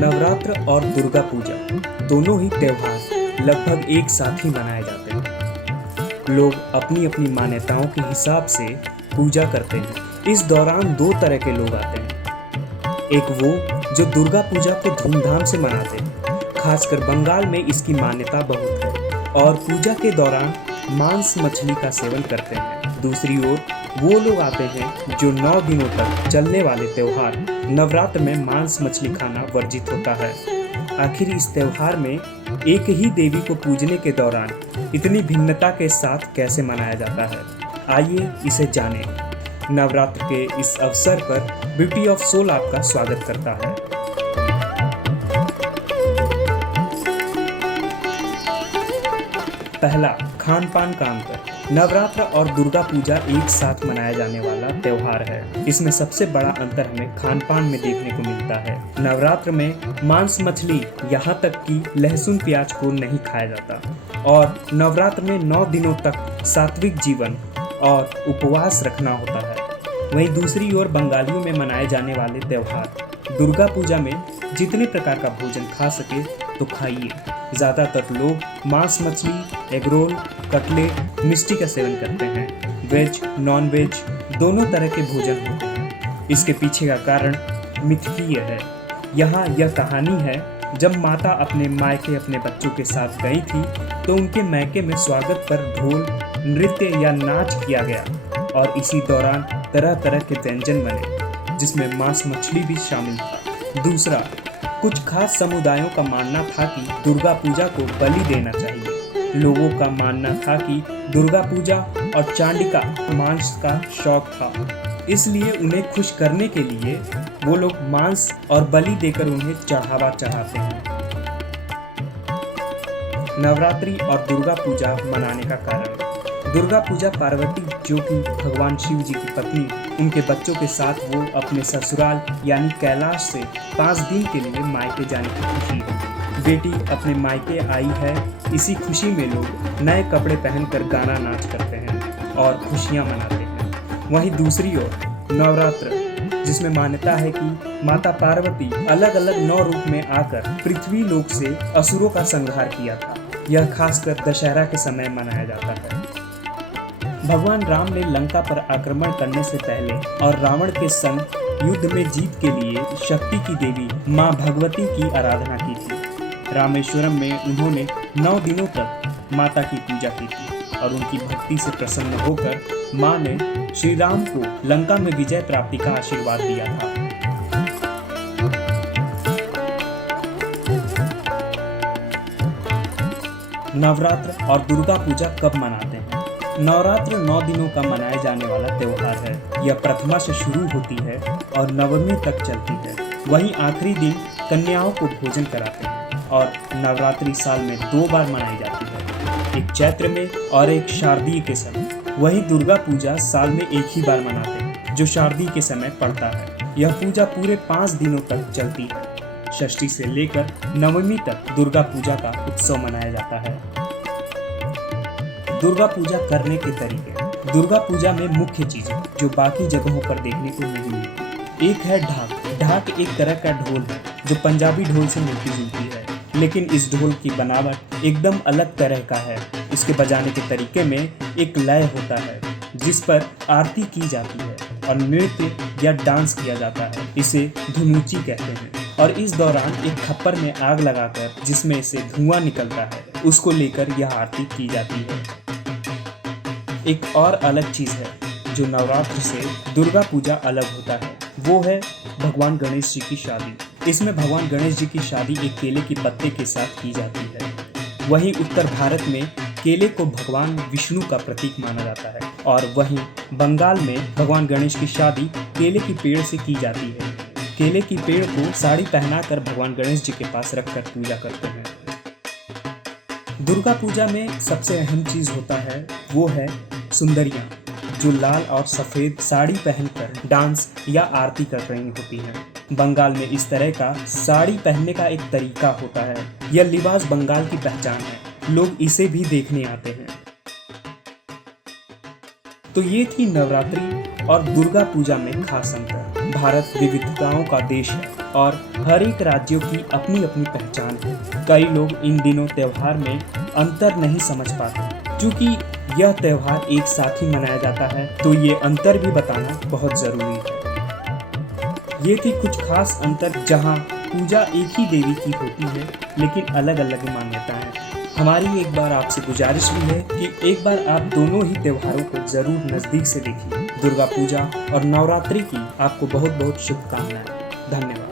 नवरात्र और दुर्गा पूजा दोनों ही त्योहार लगभग एक साथ ही मनाए जाते हैं। लोग अपनी अपनी मान्यताओं के हिसाब से पूजा करते हैं। इस दौरान दो तरह के लोग आते हैं। एक वो जो दुर्गा पूजा को धूमधाम से मनाते हैं, खासकर बंगाल में इसकी मान्यता बहुत है और पूजा के दौरान मांस मछली का सेवन करते हैं। दूसरी ओर वो लोग आते हैं जो 9 दिनों तक चलने वाले त्योहार नवरात्र में मांस मछली खाना वर्जित होता है। आखिर इस त्योहार में एक ही देवी को पूजने के दौरान इतनी भिन्नता के साथ कैसे मनाया जाता है, आइए इसे जानें। नवरात्र के इस अवसर पर ब्यूटी ऑफ सोल आपका स्वागत करता है। पहला, खान पान का अंतर। नवरात्र और दुर्गा पूजा एक साथ मनाया जाने वाला त्योहार है। इसमें सबसे बड़ा अंतर हमें खान पान में देखने को मिलता है। नवरात्र में मांस मछली यहाँ तक कि लहसुन प्याज को नहीं खाया जाता और नवरात्र में 9 दिनों तक सात्विक जीवन और उपवास रखना होता है। वहीं दूसरी ओर बंगालियों में मनाए जाने वाले त्योहार दुर्गा पूजा में जितने प्रकार का भोजन खा सके तो खाइए। ज़्यादातर लोग मांस मछली, एग रोल, कटलेट, मिष्टी का सेवन करते हैं। वेज, नॉन वेज दोनों तरह के भोजन होते हैं। इसके पीछे का कारण मिथकीय है। यहाँ यह कहानी है, जब माता अपने मायके अपने बच्चों के साथ गई थी तो उनके मायके में स्वागत पर ढोल, नृत्य या नाच किया गया और इसी दौरान तरह तरह के व्यंजन बने जिसमें मांस मछली भी शामिल था। दूसरा, कुछ खास समुदायों का मानना था कि दुर्गा पूजा को बलि देना चाहिए। लोगों का मानना था कि दुर्गा पूजा और चांडिका मांस का शौक था, इसलिए उन्हें खुश करने के लिए वो लोग मांस और बलि देकर उन्हें चढ़ावा चढ़ाते हैं। नवरात्रि और दुर्गा पूजा मनाने का कारण। दुर्गा पूजा पार्वती, जो कि भगवान शिव जी की पत्नी, उनके बच्चों के साथ वो अपने ससुराल यानी कैलाश से 5 दिन के लिए मायके जाने की खुशी है। बेटी अपने मायके आई है, इसी खुशी में लोग नए कपड़े पहनकर गाना नाच करते हैं और खुशियां मनाते हैं। वहीं दूसरी ओर नवरात्र, जिसमें मान्यता है कि माता पार्वती अलग अलग 9 रूप में आकर पृथ्वी लोक से असुरों का संहार किया था। यह खासकर दशहरा के समय मनाया जाता है। भगवान राम ने लंका पर आक्रमण करने से पहले और रावण के संग युद्ध में जीत के लिए शक्ति की देवी मां भगवती की आराधना की थी। रामेश्वरम में उन्होंने 9 दिनों तक माता की पूजा की थी और उनकी भक्ति से प्रसन्न होकर मां ने श्री राम को लंका में विजय प्राप्ति का आशीर्वाद दिया था। नवरात्र और दुर्गा पूजा कब मनाते हैं? नवरात्र 9 दिनों का मनाए जाने वाला त्योहार है। यह प्रथमा से शुरू होती है और नवमी तक चलती है। वहीं आखिरी दिन कन्याओं को भोजन कराते हैं और नवरात्रि साल में 2 बार मनाई जाती है, एक चैत्र में और एक शारदीय के समय। वहीं दुर्गा पूजा साल में एक ही बार मनाते हैं, जो शारदीय के समय पड़ता है। यह पूजा पूरे 5 दिनों तक चलती है। षष्ठी से लेकर नवमी तक दुर्गा पूजा का उत्सव मनाया जाता है। दुर्गा पूजा करने के तरीके। दुर्गा पूजा में मुख्य चीजें जो बाकी जगहों पर देखने को नहीं मिलती। एक है ढाक। ढाक एक तरह का ढोल है जो पंजाबी ढोल से मिलती जुलती है, लेकिन इस ढोल की बनावट एकदम अलग तरह का है। इसके बजाने के तरीके में एक लय होता है जिस पर आरती की जाती है और नृत्य या डांस किया जाता है। इसे धुनुची कहते हैं और इस दौरान एक खप्पर में आग लगाकर जिसमें से धुआं निकलता है, उसको लेकर यह आरती की जाती है। एक और अलग चीज है जो नवरात्र से दुर्गा पूजा अलग होता है, वो है भगवान गणेश जी की शादी। इसमें भगवान गणेश जी की शादी एक केले के पत्ते के साथ की जाती है। वहीं उत्तर भारत में केले को भगवान विष्णु का प्रतीक माना जाता है और वहीं बंगाल में भगवान गणेश की शादी केले की पेड़ से की जाती है। केले की पेड़ को साड़ी पहनाकर भगवान गणेश जी के पास रखकर पूजा करते हैं। दुर्गा पूजा में सबसे अहम चीज होता है वो है सुंदरियां, जो लाल और सफेद साड़ी पहनकर डांस या आरती कर रही होती हैं। बंगाल में इस तरह का साड़ी पहनने का एक तरीका होता है। यह लिबास बंगाल की पहचान है, लोग इसे भी देखने आते हैं। तो ये थी नवरात्रि और दुर्गा पूजा में खास अंतर। भारत विविधताओं का देश है और हर एक राज्यों की अपनी अपनी पहचान है। कई लोग इन दिनों त्योहार में अंतर नहीं समझ पाते। क्योंकि यह त्योहार एक साथ ही मनाया जाता है, तो ये अंतर भी बताना बहुत जरूरी है। ये थी कुछ खास अंतर जहाँ पूजा एक ही देवी की होती है, लेकिन अलग अलग मान्यताएं। हमारी एक बार आपसे गुजारिश भी है कि एक बार आप दोनों ही त्योहारों को जरूर नजदीक से देखिए। दुर्गा पूजा और नवरात्रि की आपको बहुत बहुत शुभकामनाएं। धन्यवाद।